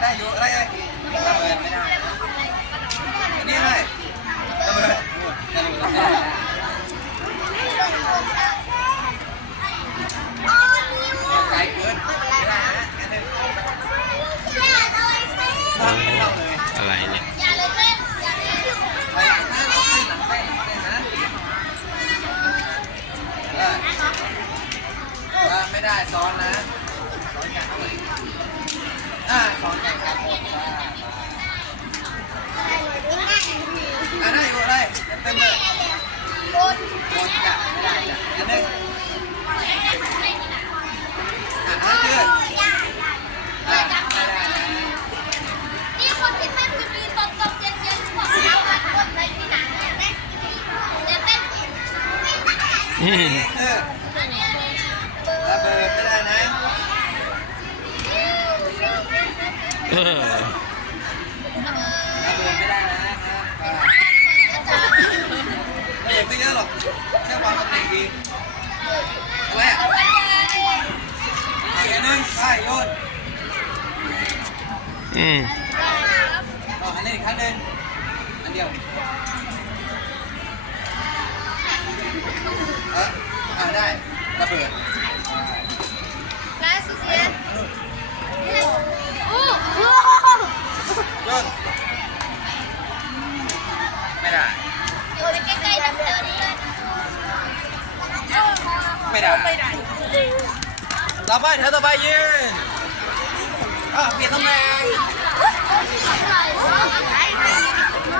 ได้อยู่ไระเบิไม่ได้นี่ได้ะอัยอะไรเนี่ยห้ไม่ได้ซ้อนนะ ระเบิดไม่ได้นะเออระเบิดไม่ได้นะระเบิดไม่เยอะหรอกแค่วางตำแหน่งดีแหวกเสียนึงไปโยนอืมรอหันนี้อีกครั้งหนึ่งอันเดียว เออเอาได้ระเบิดแล้วสุเสีโอ้โหโยนไม่ได้ยู่ในใกล้ๆน้ำเดินเลยไม่ได้ไม่ได้ต่อไปเธอต่อไปยืนอะเปลี่ยนตำแหน่งอะไรวะ